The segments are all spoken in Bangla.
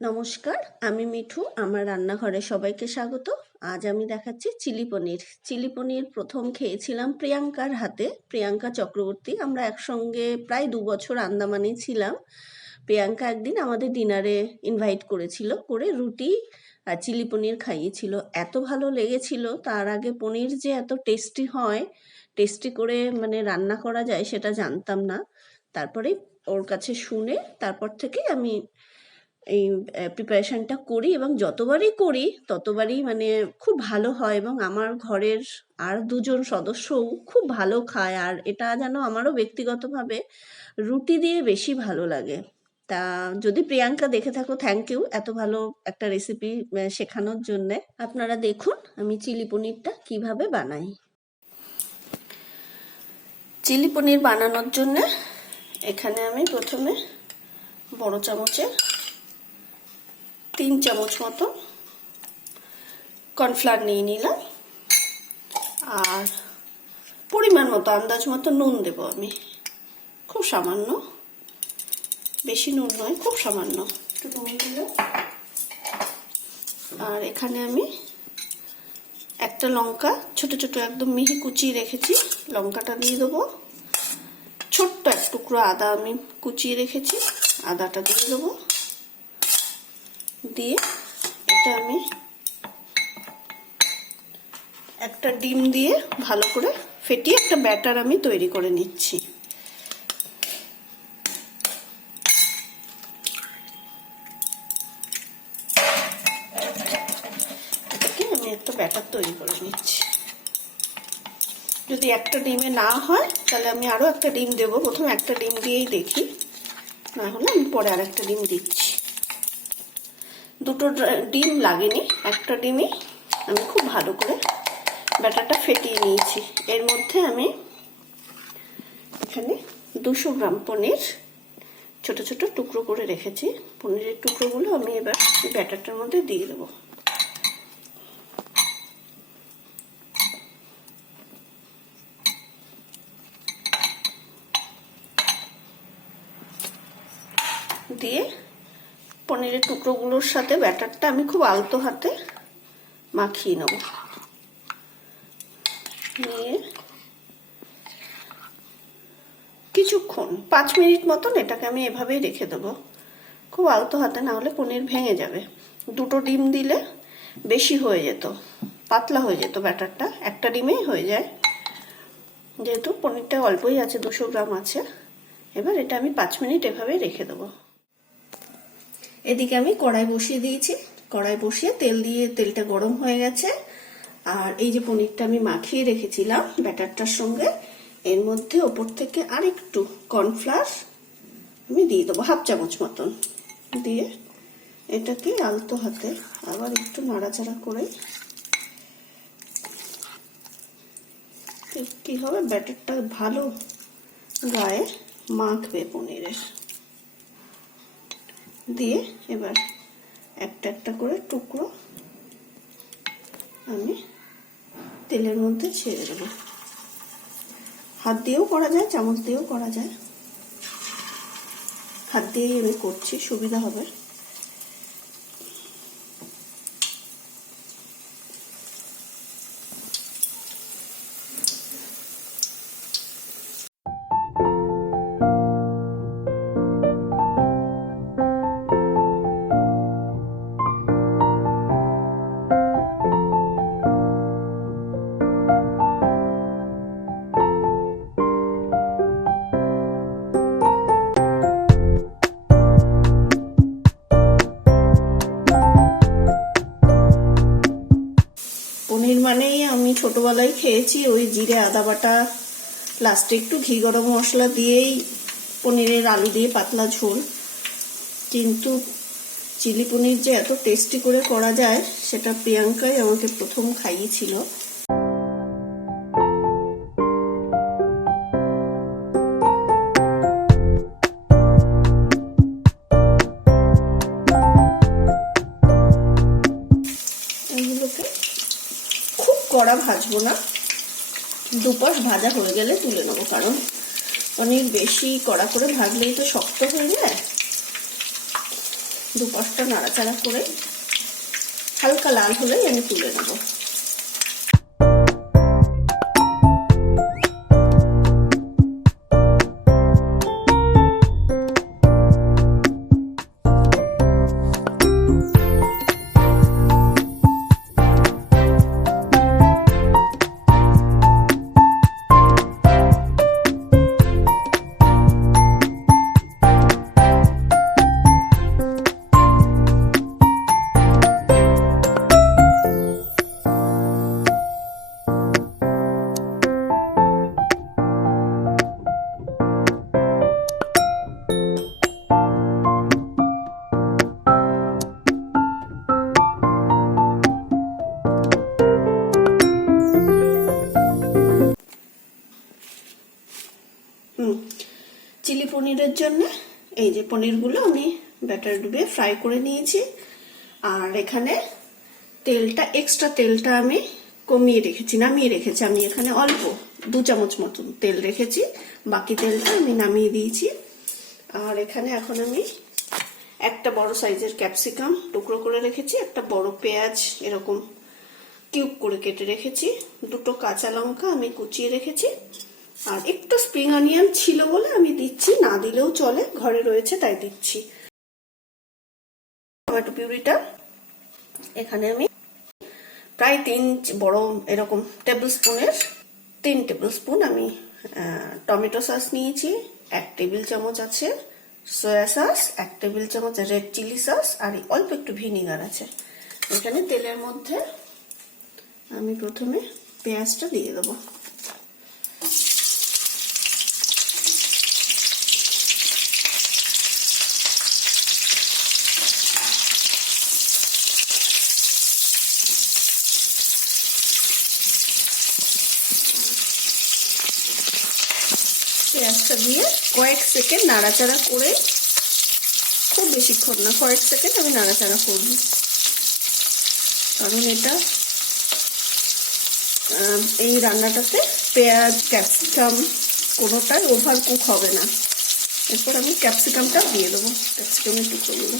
নমস্কার, আমি মিঠু। আমার রান্নাঘরে সবাইকে স্বাগত। আজ আমি দেখাচ্ছি চিলি পনির। চিলি পনির প্রথম খেয়েছিলাম প্রিয়াঙ্কার হাতে। প্রিয়াঙ্কা চক্রবর্তী। আমরা একসঙ্গে প্রায় 2 বছর আন্দামানে ছিলাম। প্রিয়াঙ্কা একদিন আমাদের ডিনারে ইনভাইট করেছিল, করে রুটি আর চিলি পনির খাইয়েছিল। এত ভালো লেগেছিল। তার আগে পনির যে এত টেস্টি হয়, টেস্টি করে মানে রান্না করা যায় সেটা জানতাম না। তারপরে ওর কাছে শুনে তারপর থেকে আমি এই প্রিপারেশনটা করি, এবং যতবারই করি ততবারই মানে খুব ভালো হয়, এবং আমার ঘরের আর 2জন সদস্যও খুব ভালো খায়। আর এটা যেন আমারও ব্যক্তিগতভাবে রুটি দিয়ে বেশি ভালো লাগে। তা যদি প্রিয়াঙ্কা দেখে থাকো, থ্যাংক ইউ এত ভালো একটা রেসিপি শেখানোর জন্যে। আপনারা দেখুন আমি চিলি পনিরটা কিভাবে বানাই। চিলি পনির বানানোর জন্যে এখানে আমি প্রথমে বড় চামচে 3 চামচ মতো কর্নফ্লাওয়ার নিয়ে নিলাম, আর পরিমাণ মতো আন্দাজ মতো নুন দেব আমি। খুব সামান্য, বেশি নুন নয়, খুব সামান্য একটু নুন দিলাম। আর এখানে আমি একটা লঙ্কা ছোট ছোট একদম মিহি কুচিয়ে রেখেছি, লঙ্কাটা দিয়ে দেবো। ছোট্ট এক টুকরো আদা আমি কুচিয়ে রেখেছি, আদাটা দিয়ে দেবো। দিয়ে এটা আমি একটা ডিম দিয়ে ভালো করে ফেটিয়ে একটা ব্যাটার আমি তৈরি করে নিচ্ছি। এটাকে আমি একটা ব্যাটার তৈরি করে নিচ্ছি। যদি একটা ডিমে না হয় তাহলে আমি আরো একটা ডিম দেবো। প্রথমে একটা ডিম দিয়েই দেখি, না হলে আমি পরে আর একটা ডিম দিচ্ছি। দুটো ডিম লাগেনি, একটা ডিমই আমি খুব ভালো করে ব্যাটারটা ফেটিয়ে নিয়েছি। এর মধ্যে আমি এখানে 200 গ্রাম পনির ছোট ছোট টুকরো করে রেখেছি। পনিরের টুকরোগুলো আমি এবার ব্যাটারটার মধ্যে দিয়ে দেবো। দিয়ে পনিরের টুকরোগুলোর সাথে ব্যাটারটা আমি খুব আলতো হাতে মাখিয়ে নেব। নিয়ে কিছুক্ষণ 5 মিনিট মতন এটাকে আমি এভাবেই রেখে দেবো, খুব আলতো হাতে, না হলে পনির ভেঙে যাবে। দুটো ডিম দিলে বেশি হয়ে যেত, পাতলা হয়ে যেত ব্যাটারটা। একটা ডিমেই হয়ে যায়, যেহেতু পনিরটা অল্পই আছে, 200 গ্রাম আছে। এবার এটা আমি 5 মিনিট এভাবেই রেখে দেবো। এদিকে আমি কড়াই বসিয়ে দিয়েছি। কড়াই বসিয়ে তেল দিয়ে, তেলটা গরম হয়ে গেছে। আর এই যে পনিরটা আমি মাখিয়ে রেখেছিলাম ব্যাটারটার সঙ্গে, এর মধ্যে ওপর থেকে আরেকটু কর্নফ্লাওয়ার আমি দিয়ে দেবো, 1/2 চামচ মতন দিয়ে এটাকে আলতো হাতে আবার একটু নাড়াচাড়া করে কি হবে, ব্যাটারটা ভালো গায়ে মাখবে পনিরের। দিয়ে এবার একটা একটা করে টুকরো আমি তেলের মধ্যে ছেড়ে দেবো। হাত দিয়েও করা যায়, চামচ দিয়েও করা যায়। হাত দিয়েই আমি করছি, সুবিধা হবে। পনির মানেই আমি ছোটবেলায় খেয়েছি ওই জিরে আদা বাটা, লাস্টে একটু ঘি গরম মশলা দিয়েই পনিরের আলু দিয়ে পাতলা ঝোল। কিন্তু চিলি পনির যে এত টেস্টি করে করা যায় সেটা প্রিয়াঙ্কাই আমাকে প্রথম খাইয়েছিল। এগুলোকে খুব কড়া ভাজবো না, দুপাশ ভাজা হয়ে গেলে তুলে নেবো, কারণ পনির বেশি কড়া করে ভাজলেই তো শক্ত হয়ে যায়। দুপাশটা নাড়াচাড়া করে হালকা লাল হলেই আমি তুলে নেব। চিলি পনিরের জন্য এই যে পনিরগুলো আমি ব্যাটার ডুবিয়ে ফ্রাই করে নিয়েছি। আর এখানে তেলটা এক্সট্রা তেলটা আমি কমিয়ে রেখেছি, নামিয়ে রেখেছি। আমি এখানে অল্প 2 চামচ মতন তেল রেখেছি, বাকি তেলটা আমি নামিয়ে দিয়েছি। আর এখানে এখন আমি একটা বড় সাইজের ক্যাপসিকাম টুকরো করে রেখেছি, একটা বড় পেঁয়াজ এরকম কিউব করে কেটে রেখেছি, 2টো কাঁচা লঙ্কা আমি কুচিয়ে রেখেছি। আর একটু স্প্রিং অনিয়ন ছিল বলে আমি দিচ্ছি, না দিলেও চলে, ঘরে রয়েছে তাই দিচ্ছি। টমেটো পিউরিটা এখানে আমি প্রায় 3 বড় এরকম টেবিল স্পুনের 3 টেবিল স্পুন আমি টমেটো সস নিয়েছি। 1 টেবিল চামচ আছে সয়া সস, 1 টেবিল চামচ রেড চিলি সস, আর অল্প একটু ভিনিগার আছে। এখানে তেলের মধ্যে আমি প্রথমে পেঁয়াজটা দিয়ে দেবো। পেঁয়াজটা দিয়ে কয়েক সেকেন্ড নাড়াচাড়া করে, খুব বেশিক্ষণ না, কয়েক সেকেন্ড আমি নাড়াচাড়া করব, কারণ এটা এই রান্নাটাতে পেঁয়াজ ক্যাপসিকাম কোনোটাই ওভার কুক হবে না। এরপর আমি ক্যাপসিকামটা দিয়ে দেবো, ক্যাপসিকামের টুকরোগুলো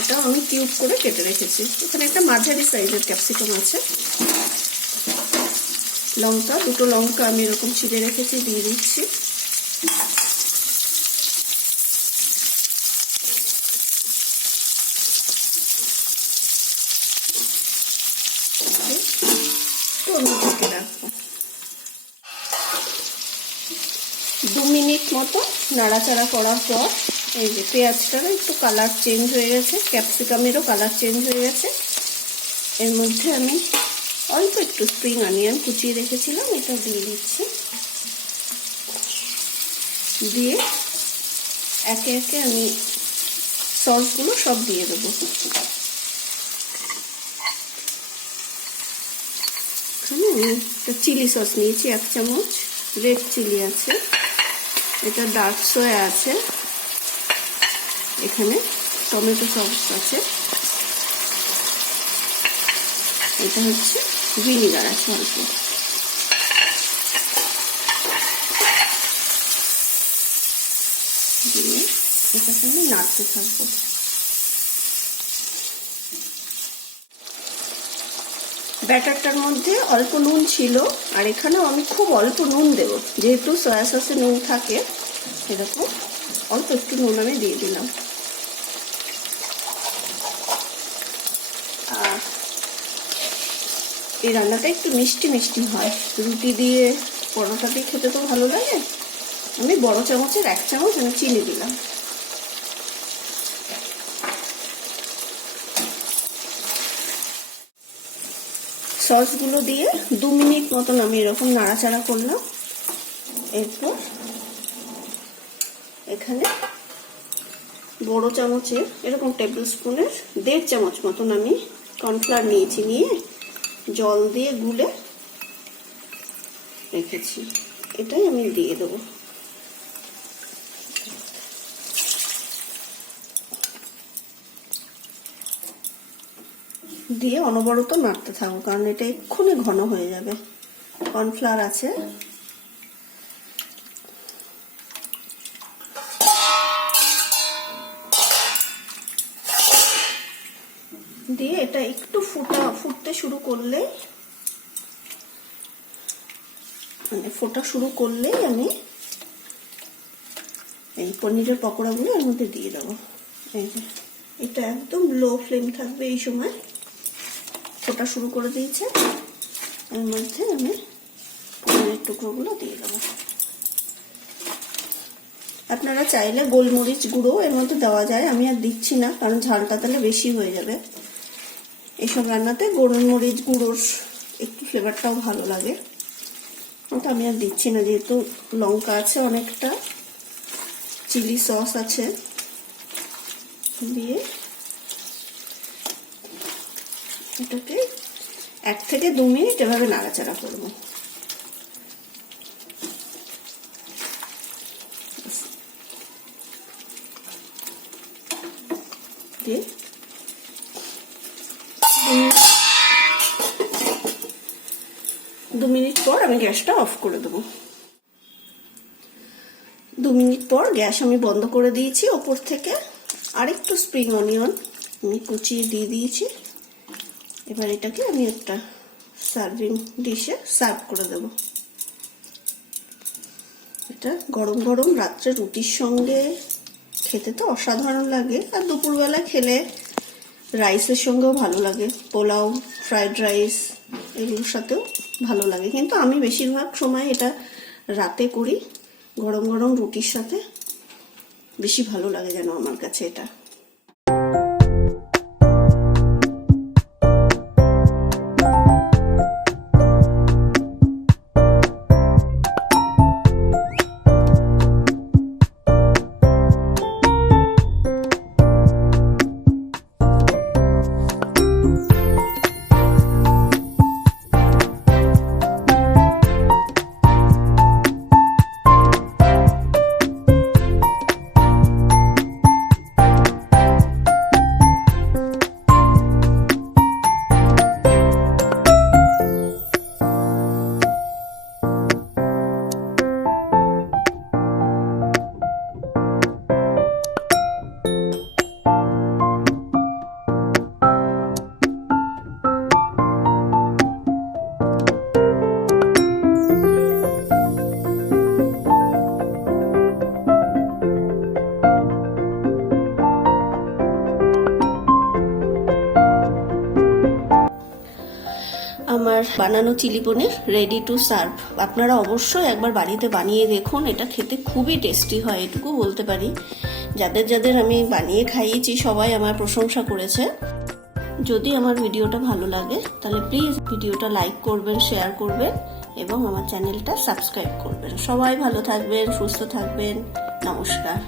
এটাও আমি কিউব করে কেটে রেখেছি। এখানে একটা মাঝারি সাইজের ক্যাপসিকাম আছে। লঙ্কা 2টো লঙ্কা আমি এরকম ছিঁড়ে রেখেছি, দিয়ে দিচ্ছি। ঢেকে রাখবো 2 মিনিট মতো নাড়াচাড়া করার পর এই যে পেঁয়াজটারও একটু কালার চেঞ্জ হয়ে গেছে, ক্যাপসিকামেরও কালার চেঞ্জ হয়ে গেছে। এর মধ্যে আমি অল্প একটু স্প্রিং অনিয়ন কুচিয়ে রেখেছিলাম, এটা দিয়ে দিচ্ছি। দিয়ে একে একে আমি সসগুলো সব দিয়ে দেবো। এখানে আমি একটা চিলি সস নিয়েছি 1 চামচ, রেড চিলি আছে, এটা ডার্ক সয়া আছে, এখানে টমেটো সস আছে, এটা হচ্ছে ভিনিগার আছে অল্প। দিয়ে এটাকে আমি নাড়তে থাকবো। ব্যাটারটার মধ্যে অল্প নুন ছিল, আর এখানেও আমি খুব অল্প নুন দেব, যেহেতু সয়া সসে নুন থাকে, এরকম অল্প একটু নুন আমি দিয়ে দিলাম। আর এই রান্নাটা একটু মিষ্টি মিষ্টি হয়, রুটি দিয়ে পরোটা দিয়ে খেতে তো ভালো লাগে। আমি বড় চামচের 1 চামচ আমি চিনি দিলাম। সসগুলো দিয়ে 2 মিনিট মতন আমি এরকম নাড়াচাড়া করলাম। এরপর এখানে বড় চামচের এরকম টেবিল স্পুনের 1.5 চামচ মতন আমি কর্নফ্লাওয়ার নিয়েছি, নিয়ে জল দিয়ে গুলে রেখেছি, এটাই আমি দিয়ে দেবো। দিয়ে অনবরত নাড়তে থাকবো, কারণ এটা এক্ষুনি ঘন হয়ে যাবে। কর্নফ্লাওয়ার আছে, দিয়ে এটা একটু ফুটতে শুরু করলে, মানে ফোটা শুরু করলেই আমি এই পনিরের পকোড়াগুলো এর মধ্যে দিয়ে দেবো। এই যে এটা একদম লো ফ্লেম থাকবে এই সময়। ফোটা শুরু করে দিয়েছে, এর মধ্যে আমি পনিরের টুকরোগুলো দিয়ে দেবো। আপনারা চাইলে গোলমরিচ গুঁড়ো এর মধ্যে দেওয়া যায়, আমি আর দিচ্ছি না কারণ ঝালটা তাহলে বেশি হয়ে যাবে। এইসব রান্নাতে গোলমরিচ গুঁড়োর একটু ফ্লেভারটাও ভালো লাগে, তো আমি আর দিচ্ছি না, যেহেতু লঙ্কা আছে অনেকটা, চিলি সস আছে। দিয়ে এটাকে 1 থেকে 2 মিনিট এভাবে নাড়াচাড়া করবো। দিয়ে 2 মিনিট পর আমি গ্যাসটা অফ করে দেবো। 2 মিনিট পর গ্যাস আমি বন্ধ করে দিয়েছি। ওপর থেকে আরেকটু স্প্রিং অনিয়ন আমি কুচিয়ে দিয়ে দিয়েছি। এবার এটাকে আমি একটা সার্ভিং ডিশে সার্ভ করে দেব। এটা গরম গরম রাত্রে রুটির সঙ্গে খেতে তো অসাধারণ লাগে, আর দুপুরবেলা খেলে রাইসের সঙ্গেও ভালো লাগে, পোলাও, ফ্রাইড রাইস এগুলোর সাথেও ভালো লাগে। কিন্তু আমি বেশিরভাগ সময় এটা রাতে করি, গরম গরম রুটির সাথে বেশি ভালো লাগে যেন আমার কাছে এটা। আমার বানানো chilli paneer ready to serve. আপনারা অবশ্যই একবার বাড়িতে বানিয়ে দেখুন, এটা খেতে খুবই টেস্টি হয়, এটুকু বলতে পারি। যাদের যাদের আমি বানিয়ে খাইয়েছি সবাই আমার প্রশংসা করেছে। যদি আমার ভিডিওটা ভালো লাগে তাহলে প্লিজ ভিডিওটা লাইক করবেন, শেয়ার করবেন এবং আমার চ্যানেলটা সাবস্ক্রাইব করবেন। সবাই ভালো থাকবেন, সুস্থ থাকবেন। নমস্কার।